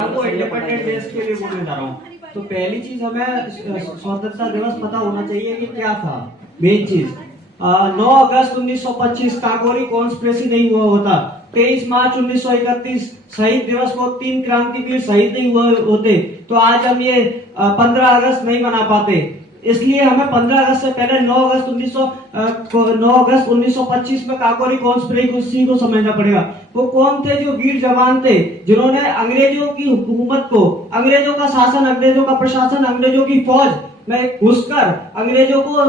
आपको इंडिपेंडेंट देश के लिए बोलने जा रहा हूँ। तो पहली चीज हमें स्वतंत्रता दिवस पता होना चाहिए कि क्या था। मेन चीज 9 अगस्त 1925 काकोरी कॉन्स्पिरेसी नहीं हुआ होता। 23 मार्च 1931 शहीद दिवस को 3 क्रांतिवीर शहीद नहीं हुए होते तो आज हम ये 15 अगस्त नहीं मना पाते। इसलिए हमें 15 अगस्त से पहले 9 अगस्त 1925 में काकोरी कॉन्स्पिरेसी को समझना पड़ेगा। वो कौन थे? जो वीर जवान थे जिन्होंने अंग्रेजों की हुकूमत को, अंग्रेजों का शासन, अंग्रेजों का प्रशासन, अंग्रेजों की फौज में घुसकर अंग्रेजों को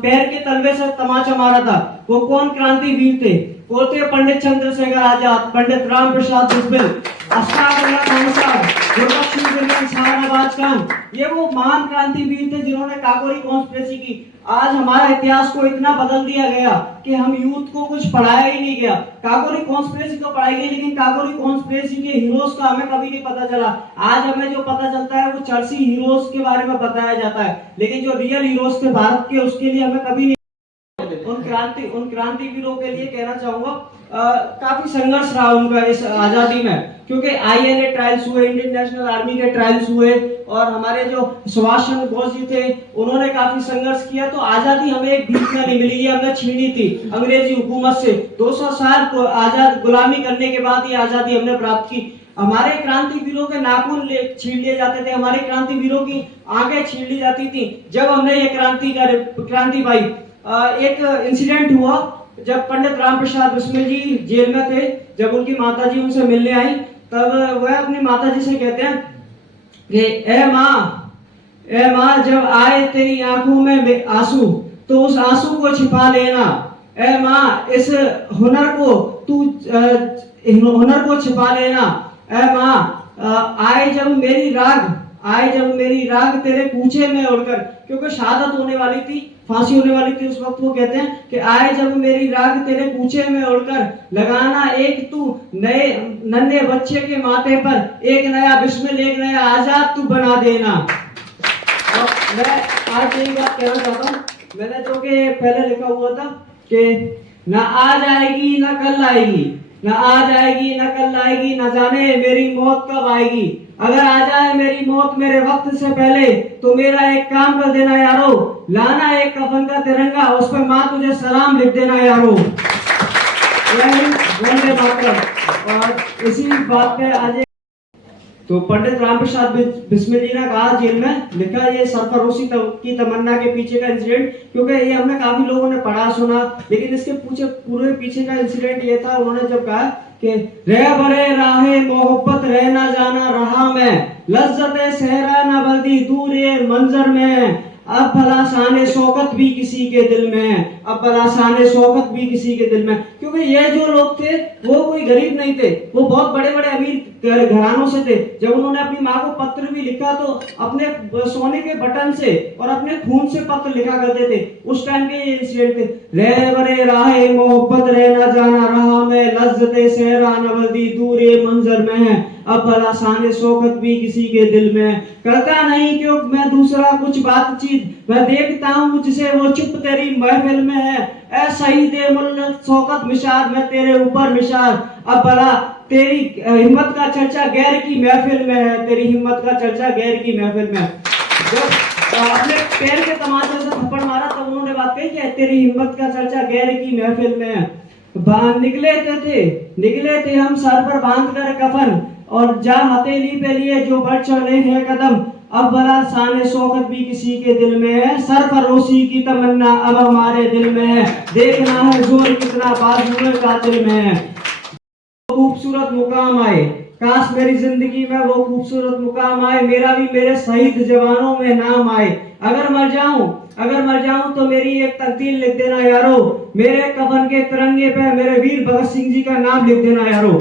पैर के तलवे से तमाचा मारा था। वो कौन क्रांतिवीर थे? वो थे पंडित चंद्रशेखर आजाद, पंडित राम प्रसाद बिस्मिल, अशफाक उल्लाह खान साहब, गुरबख्श सिंह, शाहनवाज खान। ये वो महान क्रांतिवीर थे जिन्होंने काकोरी कॉन्स्पिरेसी की। आज हमारा इतिहास को इतना बदल दिया गया कि हम यूथ को कुछ पढ़ाया ही नहीं गया। काकोरी कॉन्स्पिरेसी को पढ़ाई गई लेकिन काकोरी कॉन्स्पिरेसी के हीरोज का हमें कभी नहीं पता चला। आज हमें जो पता चलता है वो चर्ची हीरोज के बारे में बताया जाता है, लेकिन जो रियल हीरोज थे भारत के, उसके लिए हमें कभी नहीं। उन क्रांतिवीरों के लिए कहना चाहूंगा काफी संघर्ष रहा उनका इस आजादी में, क्योंकि आईएनए ट्रायल्स हुए, इंडियन नेशनल आर्मी के ट्रायल्स हुए और हमारे जो सुभाष चंद्र बोस जी थे उन्होंने काफी संघर्ष किया। तो आजादी हमें एक भीख में नहीं मिली, ये हमने छीनी थी अंग्रेजी हुकूमत से। 200 साल को आजाद गुलामी करने के बाद ये आजादी हमने प्राप्त की। हमारे क्रांतिवीरों के नाखून छीन लिए जाते थे, हमारे क्रांतिवीरों की आंखें छीन ली जाती थी जब हमने ये क्रांति पाई। एक इंसिडेंट हुआ जब पंडित राम प्रसाद बिस्मिल जी जेल में थे। जब उनकी माताजी उनसे मिलने आई तब वह अपनी माताजी से कहते हैं कि ए माँ जब आए तेरी आंखों में आंसू तो उस आंसू को छिपा लेना। ए माँ इस हुनर को छिपा लेना। ए माँ आए जब मेरी राग तेरे कूचे में उड़कर, क्योंकि शहादत होने वाली थी, फांसी होने वाली थी उस वक्त। वो कहते हैं कि आए जब मेरी राग तेरे कूचे में उड़कर, लगाना एक तू नए नन्हे बच्चे के माथे पर, एक नया बिस्मिल, एक नया आजाद तू बना देना। और मैं आज यही बात कहना चाहता हूँ। मैंने जो कि पहले लिखा हुआ था कि ना आज आएगी ना कल आएगी, ना आज आएगी ना कल आएगी, ना जाने मेरी मौत कब आएगी। अगर आ जाए मेरी मौत मेरे वक्त से पहले तो मेरा एक काम कर देना यारो, लाना एक कफन का तिरंगा, उस पर माँ तुझे सलाम लिख देना यारो। वंदे मातरम। और इसी बात पे आज तो पंडित राम प्रसाद बिस्मिल जी ने कहा जेल में, लिखा ये सरफरोशी की तमन्ना के पीछे का इंसिडेंट, क्योंकि ये हमने काफी लोगों ने पढ़ा सुना, लेकिन इसके पूरे पीछे का इंसिडेंट ये था। उन्होंने जब कहा कि रह बरे राहे मोहब्बत रहना जाना रहा मैं, लज्जते सहरा न बल्दी दूर ये मंजर में, अब भला शाने शौकत भी किसी के दिल में, अब भला शाने शौकत भी किसी के दिल में। क्योंकि ये जो लोग थे वो कोई गरीब नहीं थे, वो बहुत बड़े बड़े अमीर घरानों से थे। जब उन्होंने अपनी माँ को पत्र भी लिखा तो अपने सोने के बटन से और अपने खून से पत्र लिखा करते थे। उस टाइम के ये इंसिडेंट थे। रह बरे राहे मोहब्बत रहना जाना रहा मैं, लज्जते सहरा न बल्दी दूर ये मंजर में है, अब भला शाने शौकत भी किसी के दिल में। करता नहीं क्यों मैं दूसरा कुछ बातचीत, मैं देखता हूँ जिसे वो चुप तेरी महफिल में है। ऐ शहीद मुल्लत शौकत मिशार, मैं तेरे ऊपर मिशार, अब भला तेरी हिम्मत का चर्चा गैर की महफिल में है, तेरी हिम्मत का चर्चा गैर की महफिल में। जब अपने पैर के तमाचे से थप्पड़ मारा तब उन्होंने बात कही कि तेरी हिम्मत का चर्चा गैर की महफिल में है। निकले थे हम सर पर बांध कर कफन, और जा हथेली पे लिए जो बढ़ चढ़े हैं कदम, अब भला शान शौकत भी किसी के दिल में है, सरफरोशी की तमन्ना अब हमारे दिल में है, देखना है जोर कितना बाजुए कातिल में है। खूबसूरत मुकाम आए, काश मेरी जिंदगी में वो खूबसूरत मुकाम आए, मेरा भी मेरे शहीद जवानों में नाम आए। अगर मर जाऊं तो मेरी एक तकदीर लिख देना यारो, मेरे कफन के तिरंगे पे मेरे वीर भगत सिंह जी का नाम लिख देना यारो।